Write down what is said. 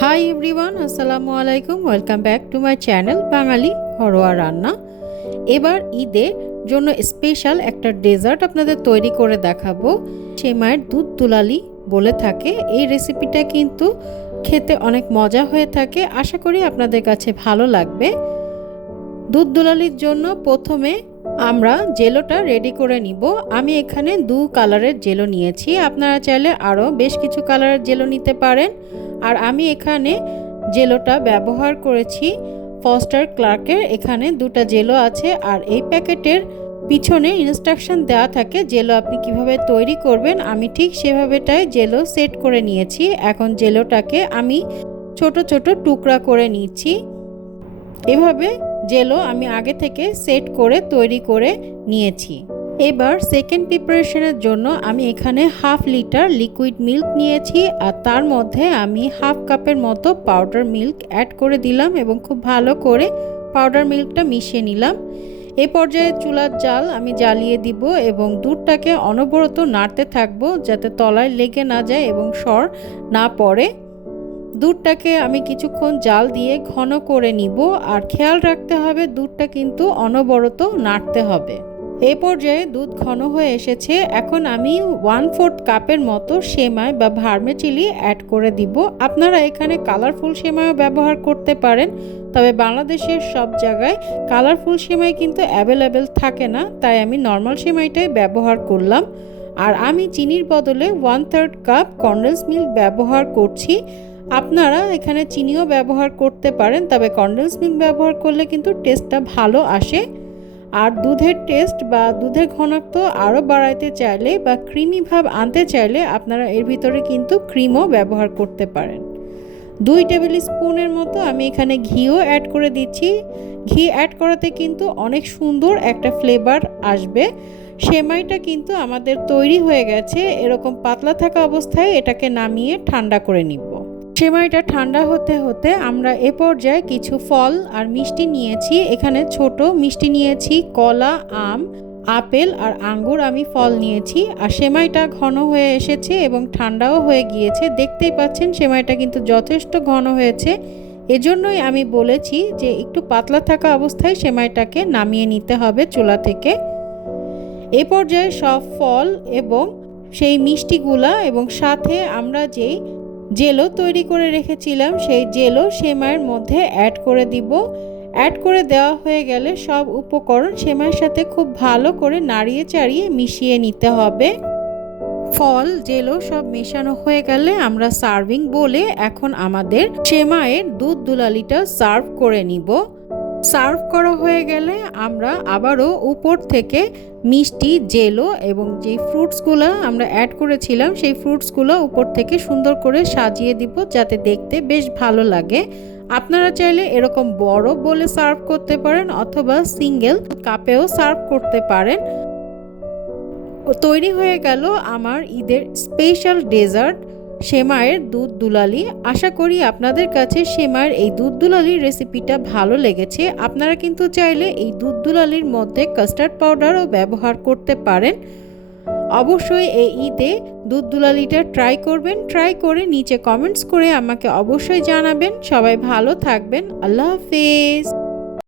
High everyone, আসসালামু আলাইকুম। Welcome back to my channel Bangali Gharoya Ranna. এবার ঈদের জন্য স্পেশাল একটা ডেজার্ট আপনাদের তৈরি করে দেখাবো। সেমাইয়ের দুধ দুলালি বলে থাকে। এই রেসিপিটা কিন্তু খেতে অনেক মজা হয়ে থাকে। আশা করি আপনাদের কাছে ভালো লাগবে। দুধ দুলালির জন্য প্রথমে আমরা জেলোটা রেডি করে নিব। আমি এখানে 2 কালারের জেলো নিয়েছি। আপনারা চাইলে আরও বেশ কিছু কালারের জেলো নিতে পারেন। আর আমি এখানে জেলোটা ব্যবহার করেছি ফস্টার ক্লার্কের। এখানে 2টা জেলো আছে। আর এই প্যাকেটের পিছনে ইনস্ট্রাকশন দেওয়া থাকে জেলো আপনি কিভাবে তৈরি করবেন। আমি ঠিক সেভাবেটাই জেলো সেট করে নিয়েছি। এখন জেলোটাকে আমি ছোট ছোট টুকরা করে নিচ্ছি। এভাবে জেলো আমি আগে থেকে সেট করে তৈরি করে নিয়েছি। এবার সেকেন্ড প্রিপারেশনের জন্য আমি এখানে 1/2 লিটার লিকুইড মিল্ক নিয়েছি। আর তার মধ্যে আমি 1/2 কাপের মতো পাউডার মিল্ক অ্যাড করে দিলাম এবং খুব ভালো করে পাউডার মিল্কটা মিশিয়ে নিলাম। এই পর্যায়ে চুলার জাল আমি জ্বালিয়ে দিব এবং দুধটাকে অনবরত নাড়তে থাকবো যাতে তলায় লেগে না যায় এবং সর না পড়ে। দুধটাকে আমি কিছুক্ষণ জাল দিয়ে ঘন করে নিব। আর খেয়াল রাখতে হবে দুধটা কিন্তু অনবরত নাড়তে হবে। এই পর্যায়ে দুধ ঘন হয়ে এসেছে। এখন আমি 1/4 কাপের মতো সেমাই বা ভার্মিচেলি অ্যাড করে দিব। আপনারা এখানে কালারফুল সেমাইও ব্যবহার করতে পারেন, তবে বাংলাদেশের সব জায়গায় কালারফুল সেমাই কিন্তু অ্যাভেলেবেল থাকে না, তাই আমি নর্মাল সেমাইটাই ব্যবহার করলাম। আর আমি চিনির বদলে 1/3 কাপ কনডেন্স মিল্ক ব্যবহার করছি। আপনারা এখানে চিনিও ব্যবহার করতে পারেন, তবে কনডেন্স মিল্ক ব্যবহার করলে কিন্তু টেস্টটা ভালো আসে। আর দুধের টেস্ট বা দুধের ঘনত্ব আরও বাড়াইতে চাইলে বা ক্রিমি ভাব আনতে চাইলে আপনারা এর ভিতরে কিন্তু ক্রিমও ব্যবহার করতে পারেন। 2 টেবিল স্পুনের মতো আমি এখানে ঘিও অ্যাড করে দিচ্ছি। ঘি অ্যাড করাতে কিন্তু অনেক সুন্দর একটা ফ্লেভার আসবে। সেমাইটা কিন্তু আমাদের তৈরি হয়ে গেছে। এরকম পাতলা থাকা অবস্থায় এটাকে নামিয়ে ঠান্ডা করে নিব। সেমাইটা ঠান্ডা হতে হতে আমরা এ পর্যায়ে কিছু ফল আর মিষ্টি নিয়েছি। এখানে ছোট মিষ্টি নিয়েছি, কলা, আম, আপেল আর আঙ্গুর আমি ফল নিয়েছি। আর সেমাইটা ঘন হয়ে এসেছে এবং ঠান্ডাও হয়ে গিয়েছে। দেখতেই পাচ্ছেন সেমাইটা কিন্তু যথেষ্ট ঘন হয়েছে। এজন্যই আমি বলেছি যে একটু পাতলা থাকা অবস্থায় সেমাইটাকে নামিয়ে নিতে হবে চুলা থেকে। এ পর্যায়ে সব ফল এবং সেই মিষ্টিগুলা এবং সাথে আমরা যেই জেলো তৈরি করে রেখেছিলাম সেই জেলো সেমাইয়ের মধ্যে অ্যাড করে দিব। অ্যাড করে দেওয়া হয়ে গেলে সব উপকরণ সেমাইয়ের সাথে খুব ভালো করে নাড়িয়ে চাড়িয়ে মিশিয়ে নিতে হবে। ফল জেলো সব মেশানো হয়ে গেলে আমরা সার্ভিং বলে এখন আমাদের সেমাইয়ের দুধ দুলালিটা সার্ভ করে নিব। সার্ভ করা হয়ে গেলে আমরা আবারও উপর থেকে মিষ্টি, জেলো এবং যে ফ্রুটসগুলো আমরা অ্যাড করেছিলাম সেই ফ্রুটসগুলো উপর থেকে সুন্দর করে সাজিয়ে দিব যাতে দেখতে বেশ ভালো লাগে। আপনারা চাইলে এরকম বড় বলে সার্ভ করতে পারেন অথবা সিঙ্গেল কাপেও সার্ভ করতে পারেন। তৈরি হয়ে গেল আমার ঈদের স্পেশাল ডেজার্ট সেমাইয়ের দুধ দুলালি। আশা করি আপনাদের কাছে সেমাইয়ের এই দুধ দুলালির রেসিপিটা ভালো লেগেছে। আপনারা কিন্তু চাইলে এই দুধ দুলালির মধ্যে কাস্টার্ড পাউডারও ব্যবহার করতে পারেন। অবশ্যই এই ঈদে দুধ দুলালিটা ট্রাই করবেন। ট্রাই করে নিচে কমেন্টস করে আমাকে অবশ্যই জানাবেন। সবাই ভালো থাকবেন। আল্লাহ হাফেজ।